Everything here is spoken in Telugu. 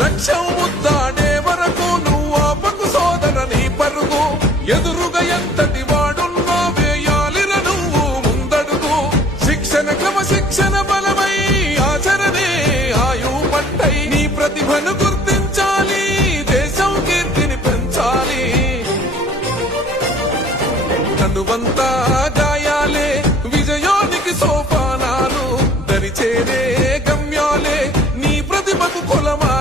లక్ష్యం ముద్దాడే వరకు నువ్వు ఆపకు సోదర నీ పరుగు ఎదురుగా ఎంతటి వాడున్నా వేయాలిర నువ్వు ముందడుగు శిక్షణ క్రమశిక్షణ బలమై ఆచరణే ఆయు పట్టై నీ ప్రతిభను గుర్తించాలి దేశం కీర్తిని పెంచాలి తనువంతా గాయాలే విజయానికి సోపానాలు దరిచేరే గమ్యాలే నీ ప్రతిభకు కొలమా